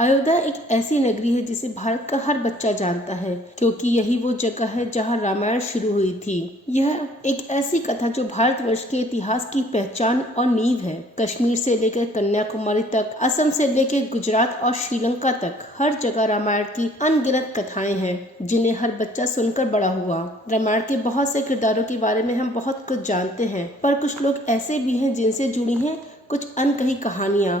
अयोध्या एक ऐसी नगरी है जिसे भारत का हर बच्चा जानता है, क्योंकि यही वो जगह है जहां रामायण शुरू हुई थी। यह एक ऐसी कथा जो भारतवर्ष के इतिहास की पहचान और नींव है। कश्मीर से लेकर कन्याकुमारी तक, असम से लेकर गुजरात और श्रीलंका तक, हर जगह रामायण की अनगिनत कथाएं हैं जिन्हें हर बच्चा सुनकर बड़ा हुआ। रामायण के बहुत से किरदारों के बारे में हम बहुत कुछ जानते हैं, पर कुछ लोग ऐसे भी हैं जिनसे जुड़ी हैं कुछ अनकही कहानियां।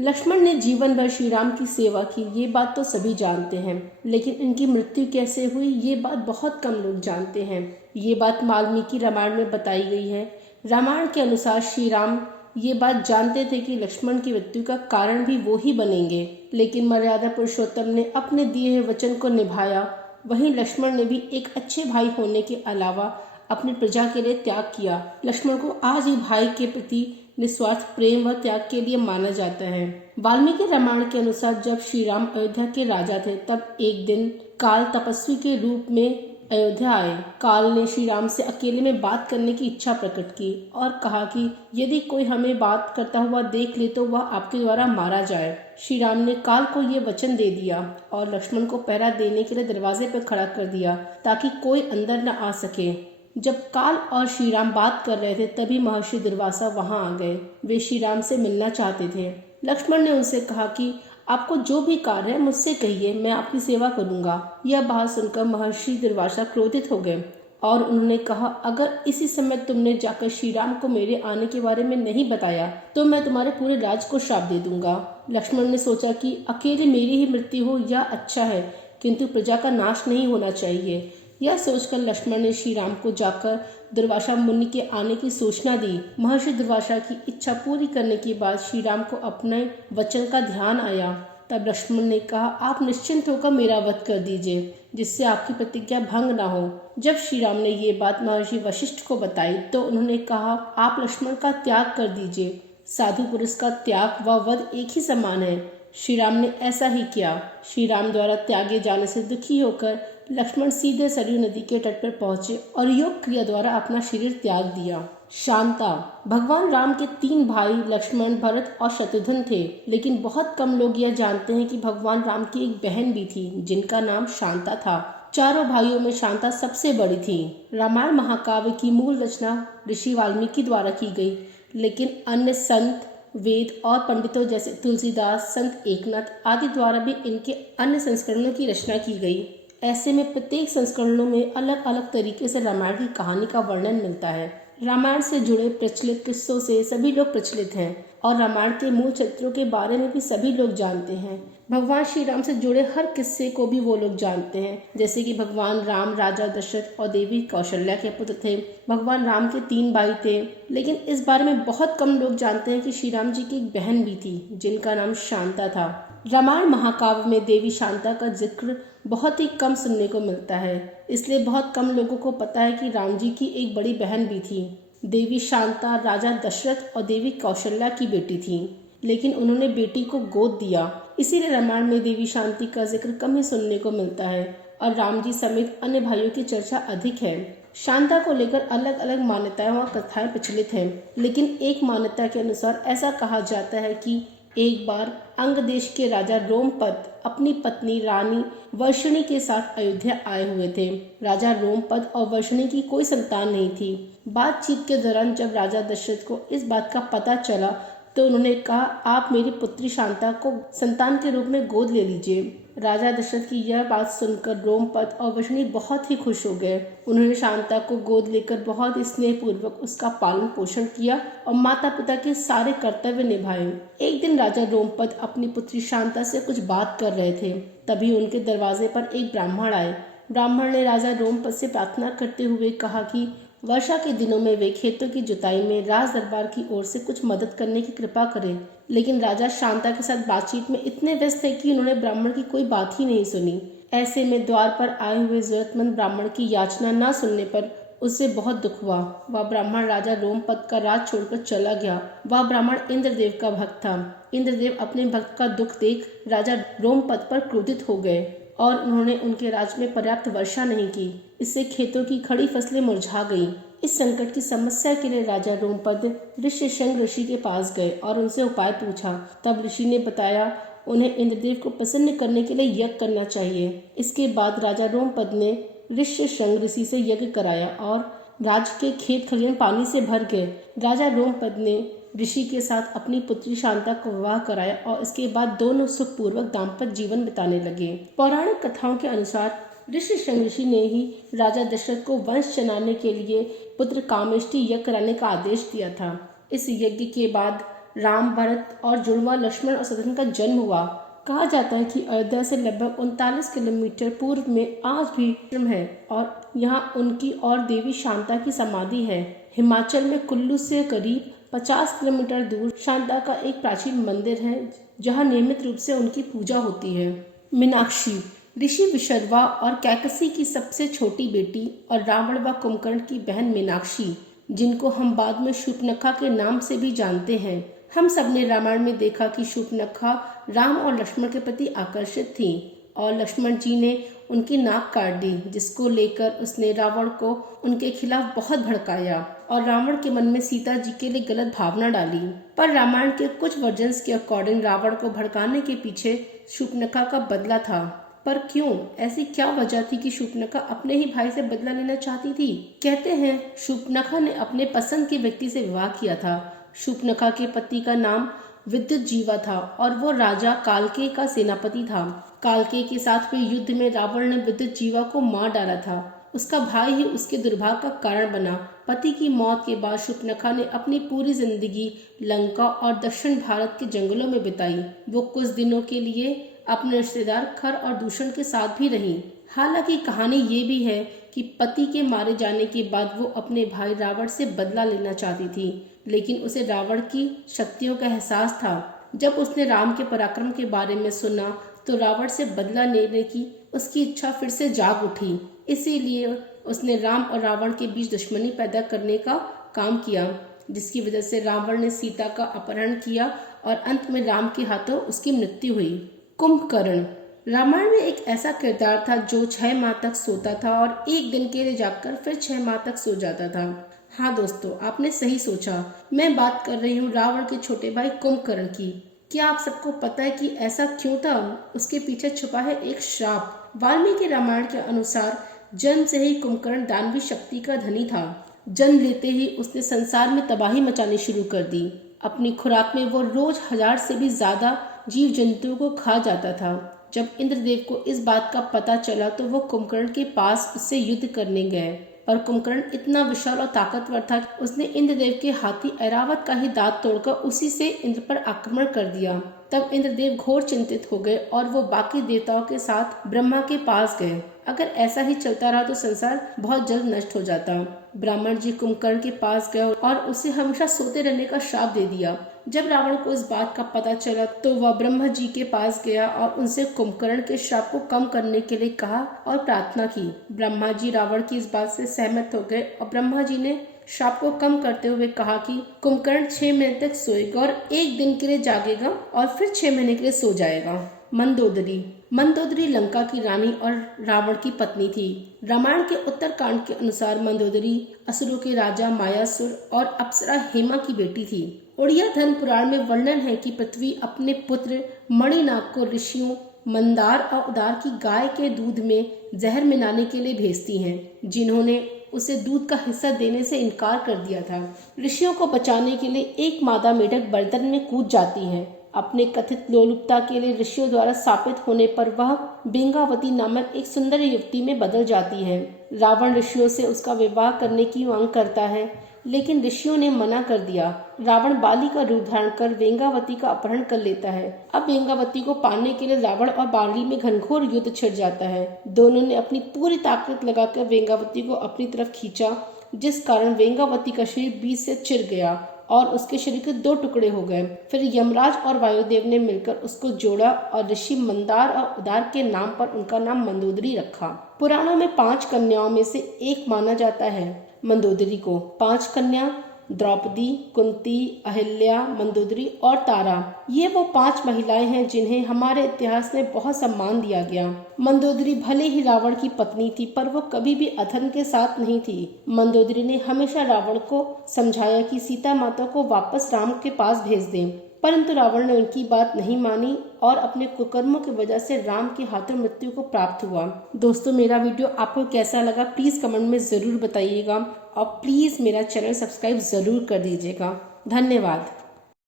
लक्ष्मण ने जीवन भर श्री राम की सेवा की, ये बात तो सभी जानते हैं, लेकिन इनकी मृत्यु कैसे हुई ये बात बहुत कम लोग जानते हैं। ये बात वाल्मीकि रामायण में बताई गई है। रामायण के अनुसार श्री राम ये बात जानते थे कि लक्ष्मण की मृत्यु का कारण भी वो ही बनेंगे, लेकिन मर्यादा पुरुषोत्तम ने अपने दिए हुए वचन को निभाया। वहीं लक्ष्मण ने भी एक अच्छे भाई होने के अलावा अपनी प्रजा के लिए त्याग किया। लक्ष्मण को आज भी भाई के प्रति निस्वार्थ प्रेम व त्याग के लिए माना जाता है। वाल्मीकि रामायण के अनुसार जब श्री राम अयोध्या के राजा थे, तब एक दिन काल तपस्वी के रूप में अयोध्या आए। काल ने श्री राम से अकेले में बात करने की इच्छा प्रकट की और कहा कि यदि कोई हमें बात करता हुआ देख ले तो वह आपके द्वारा मारा जाए। श्री राम ने काल को ये वचन दे दिया और लक्ष्मण को पहरा देने के लिए दरवाजे पर खड़ा कर दिया ताकि कोई अंदर न आ सके। जब काल और श्री राम बात कर रहे थे, तभी महर्षि दुर्वासा वहां आ गए। वे श्री राम से मिलना चाहते थे। लक्ष्मण ने उनसे कहा कि आपको जो भी कार्य है मुझसे कहिए, मैं आपकी सेवा करूंगा। यह बात सुनकर महर्षि दुर्वासा क्रोधित हो गए और उन्होंने कहा, अगर इसी समय तुमने जाकर श्री राम को मेरे आने के बारे में नहीं बताया तो मैं तुम्हारे पूरे राज को श्राप दे दूंगा। लक्ष्मण ने सोचा कि अकेले मेरी ही मृत्यु हो यह अच्छा है, किंतु प्रजा का नाश नहीं होना चाहिए। यह सोचकर लक्ष्मण ने श्री राम को जाकर दुर्वासा मुनि के आने की सूचना दी। महर्षि दुर्वासा की इच्छा पूरी करने के बाद श्री राम को अपने वचन का ध्यान आया। तब लक्ष्मण ने कहा, आप निश्चिंत होकर मेरा वध कर दीजिए, जिससे आपकी प्रतिज्ञा भंग न हो। जब श्री राम ने ये बात महर्षि वशिष्ठ को बताई तो उन्होंने कहा, आप लक्ष्मण का त्याग कर दीजिए। साधु पुरुष का त्याग व वध एक ही समान है। श्री राम ने ऐसा ही किया। श्री राम द्वारा त्यागे जाने से दुखी होकर लक्ष्मण सीधे सरयू नदी के तट पर पहुंचे और योग क्रिया द्वारा अपना शरीर त्याग दिया। शांता। भगवान राम के 3 भाई लक्ष्मण, भरत और शत्रुघ्न थे, लेकिन बहुत कम लोग यह जानते हैं कि भगवान राम की एक बहन भी थी जिनका नाम शांता था। चारों भाइयों में शांता सबसे बड़ी थी। रामायण महाकाव्य की मूल रचना ऋषि वाल्मीकि द्वारा की गई, लेकिन अन्य संत, वेद और पंडितों जैसे तुलसीदास, संत एकनाथ आदि द्वारा भी इनके अन्य संस्करणों की रचना की गई। ऐसे में प्रत्येक संस्करणों में अलग अलग तरीके से रामायण की कहानी का वर्णन मिलता है। रामायण से जुड़े प्रचलित किस्सों से सभी लोग प्रचलित हैं और रामायण के मूल चरित्रों के बारे में भी सभी लोग जानते हैं। भगवान श्री राम से जुड़े हर किस्से को भी वो लोग जानते हैं, जैसे कि भगवान राम राजा दशरथ और देवी कौशल्या के पुत्र थे। भगवान राम के 3 भाई थे, लेकिन इस बारे में बहुत कम लोग जानते हैं कि श्री राम जी की एक बहन भी थी जिनका नाम शांता था। रामायण महाकाव्य में देवी शांता का जिक्र बहुत ही कम सुनने को मिलता है, इसलिए बहुत कम लोगों को पता है कि राम जी की एक बड़ी बहन भी थी। देवी शांता राजा दशरथ और देवी कौशल्या की बेटी थी, लेकिन उन्होंने बेटी को गोद दिया, इसीलिए रामायण में देवी शांति का जिक्र कम ही सुनने को मिलता है और राम जी समेत अन्य भाइयों की चर्चा अधिक है। शांता को लेकर अलग अलग मान्यताएं और कथाएं प्रचलित हैं, लेकिन एक मान्यता के अनुसार ऐसा कहा जाता है कि एक बार अंग देश के राजा रोमपद अपनी पत्नी रानी वर्षिणी के साथ अयोध्या आए हुए थे। राजा रोमपद और वर्षिणी की कोई संतान नहीं थी। बातचीत के दौरान जब राजा दशरथ को इस बात का पता चला तो उन्होंने कहा, आप मेरी पुत्री शांता को संतान के रूप में गोद ले लीजिए। राजा दशरथ की यह बात सुनकर रोमपद और वर्षिणी बहुत ही खुश हो गए। उन्होंने शांता को गोद लेकर बहुत ही स्नेहपूर्वक उसका पालन पोषण किया और माता पिता के सारे कर्तव्य निभाए। एक दिन राजा रोमपद अपनी पुत्री शांता से कुछ बात कर रहे थे, तभी उनके दरवाजे पर एक ब्राह्मण आए। ब्राह्मण ने राजा रोमपद से प्रार्थना करते हुए कहा कि वर्षा के दिनों में वे खेतों की जुताई में राज दरबार की ओर से कुछ मदद करने की कृपा करें। लेकिन राजा शांता के साथ बातचीत में इतने व्यस्त थे कि उन्होंने ब्राह्मण की कोई बात ही नहीं सुनी। ऐसे में द्वार पर आए हुए जरूरतमंद ब्राह्मण की याचना न सुनने पर उससे बहुत दुख हुआ। वह ब्राह्मण राजा रोमपद का राज छोड़कर चला गया। वह ब्राह्मण इंद्रदेव का भक्त था। इंद्रदेव अपने भक्त का दुख देख राजा रोमपद पर क्रोधित हो गए और उन्होंने उनके राज्य में पर्याप्त वर्षा नहीं की। इससे खेतों की खड़ी फसलें मुरझा गईं। इस संकट की समस्या के लिए राजा रोमपद ऋष्यशृंग ऋषि के पास गए और उनसे उपाय पूछा। तब ऋषि ने बताया, उन्हें इंद्रदेव को प्रसन्न करने के लिए यज्ञ करना चाहिए। इसके बाद राजा रोमपद ने ऋष्यशृंग ऋषि से यज्ञ कराया और राज्य के खेत खलिहान पानी से भर गए। राजा रोमपद ने ऋषि के साथ अपनी पुत्री शांता का विवाह कराया और इसके बाद दोनों सुखपूर्वक दाम्पत्य जीवन बिताने लगे। पौराणिक कथाओं के अनुसार ऋष्यशृंग ऋषि ने ही राजा दशरथ को वंश चलाने के लिए पुत्र कामेष्टि यज्ञ कराने का आदेश दिया था। इस यज्ञ के बाद राम, भरत और जुड़वा लक्ष्मण और शत्रुघ्न का जन्म हुआ। कहा जाता है कि अयोध्या से लगभग 39 किलोमीटर पूर्व में आज भी आश्रम है और यहाँ उनकी और देवी शांता की समाधि है। हिमाचल में कुल्लू से करीब 50 किलोमीटर दूर शांता का एक प्राचीन मंदिर है जहाँ नियमित रूप से उनकी पूजा होती है। मीनाक्षी ऋषि विशर्वा और कैकसी की सबसे छोटी बेटी और रावण व कुंभकर्ण की बहन मीनाक्षी, जिनको हम बाद में शूर्पणखा के नाम से भी जानते हैं। हम सब ने रामायण में देखा कि शूर्पणखा राम और लक्ष्मण के प्रति आकर्षित थी और लक्ष्मण जी ने उनकी नाक काट दी, जिसको लेकर उसने रावण को उनके खिलाफ बहुत भड़काया और रावण के मन में सीता जी के लिए गलत भावना डाली। पर रामायण के कुछ वर्जन्स के अकॉर्डिंग रावण को भड़काने के पीछे शूर्पणखा का बदला था। पर क्यों? ऐसी क्या वजह थी कि शूर्पणखा अपने ही भाई से बदला लेना चाहती थी? कहते हैं शूर्पणखा ने अपने पसंद के व्यक्ति से विवाह किया था। शूर्पणखा के पति का नाम विद्युतजीवा था और वो राजा कालकेय का सेनापति था। कालकेय के साथ हुए युद्ध में रावण ने विद्युतजीवा को मार डाला था। उसका भाई ही उसके दुर्भाग्य का कारण बना। पति की मौत के बाद शूर्पणखा ने अपनी पूरी जिंदगी लंका और दक्षिण भारत के जंगलों में बिताई। वो कुछ दिनों के लिए अपने रिश्तेदार खर और दूषण के साथ भी रही। हालांकि कहानी ये भी है कि पति के मारे जाने के बाद वो अपने भाई रावण से बदला लेना चाहती थी, लेकिन उसे रावण की शक्तियों का एहसास था। जब उसने राम के पराक्रम के बारे में सुना तो रावण से बदला लेने की उसकी इच्छा फिर से जाग उठी। इसीलिए उसने राम और रावण के बीच दुश्मनी पैदा करने का काम किया, जिसकी वजह से रावण ने सीता का अपहरण किया और अंत में राम के हाथों उसकी मृत्यु हुई। कुंभकर्ण रामायण में एक ऐसा किरदार था जो 6 माह तक सोता था और एक दिन के लिए जागकर फिर 6 माह तक सो जाता था। हाँ दोस्तों, आपने सही सोचा, मैं बात कर रही हूँ रावण के छोटे भाई कुंभकर्ण की। क्या आप सबको पता है कि ऐसा क्यों था? उसके पीछे छुपा है एक श्राप। वाल्मीकि रामायण के अनुसार जन्म से ही कुंभकर्ण दानवी शक्ति का धनी था। जन्म लेते ही उसने संसार में तबाही मचानी शुरू कर दी। अपनी खुराक में वो रोज 1000 से भी ज्यादा जीव जंतुओं को खा जाता था। जब इंद्रदेव को इस बात का पता चला तो वो कुंभकर्ण के पास उससे युद्ध करने गए, और कुंभकर्ण इतना विशाल और ताकतवर था कि उसने इंद्रदेव के हाथी ऐरावत का ही दांत तोड़कर उसी से इंद्र पर आक्रमण कर दिया। तब इंद्रदेव घोर चिंतित हो गए और वो बाकी देवताओं के साथ ब्रह्मा के पास गए। अगर ऐसा ही चलता रहा तो संसार बहुत जल्द नष्ट हो जाता। ब्राह्मण जी कुंभकर्ण के पास गए और उसे हमेशा सोते रहने का श्राप दे दिया। जब रावण को इस बात का पता चला तो वह ब्रह्मा जी के पास गया और उनसे कुंभकर्ण के श्राप को कम करने के लिए कहा और प्रार्थना की। ब्रह्मा जी रावण की इस बात से सहमत हो गए और ब्रह्मा जी ने श्राप को कम करते हुए कहा कि कुंभकर्ण 6 महीने तक सोएगा और 1 दिन के लिए जागेगा और फिर 6 महीने के लिए सो जाएगा। मंदोदरी लंका की रानी और रावण की पत्नी थी। रामायण के उत्तरकांड के अनुसार मंदोदरी असुरों के राजा मायासुर और अप्सरा हेमा की बेटी थी। उड़िया धर्म पुराण में वर्णन है कि पृथ्वी अपने पुत्र मणिनाग को ऋषियों मंदार और उदार की गाय के दूध में जहर मिलाने के लिए भेजती हैं, जिन्होंने उसे दूध का हिस्सा देने से इनकार कर दिया था। ऋषियों को बचाने के लिए एक मादा मेढक बर्तन में कूद जाती है। अपने कथित लोलुपता के लिए ऋषियों द्वारा स्थापित होने पर वह बेंगावती नामक एक सुंदर युवती में बदल जाती है। रावण ऋषियों से उसका विवाह करने की मांग करता है, लेकिन ऋषियों ने मना कर दिया। रावण बाली का रूप धारण कर बेंगावती का अपहरण कर लेता है। अब बेंगावती को पाने के लिए रावण और बाली में घनघोर युद्ध छिड़ जाता है। दोनों ने अपनी पूरी ताकत लगाकर बेंगावती को अपनी तरफ खींचा, जिस कारण बेंगावती का शरीर बीच से चिर गया और उसके शरीर के 2 टुकड़े हो गए। फिर यमराज और वायुदेव ने मिलकर उसको जोड़ा और ऋषि मंदार और उदार के नाम पर उनका नाम मंदोदरी रखा। पुराणों में 5 कन्याओं में से एक माना जाता है मंदोदरी को। 5 कन्या द्रौपदी, कुंती, अहिल्या, मंदोदरी और तारा, ये वो 5 महिलाएं हैं जिन्हें हमारे इतिहास में बहुत सम्मान दिया गया। मंदोदरी भले ही रावण की पत्नी थी, पर वो कभी भी अधर्म के साथ नहीं थी। मंदोदरी ने हमेशा रावण को समझाया कि सीता माता को वापस राम के पास भेज दें। परंतु रावण ने उनकी बात नहीं मानी और अपने कुकर्मों की वजह से राम के हाथों मृत्यु को प्राप्त हुआ। दोस्तों, मेरा वीडियो आपको कैसा लगा प्लीज कमेंट में जरूर बताइएगा और प्लीज मेरा चैनल सब्सक्राइब जरूर कर दीजिएगा। धन्यवाद।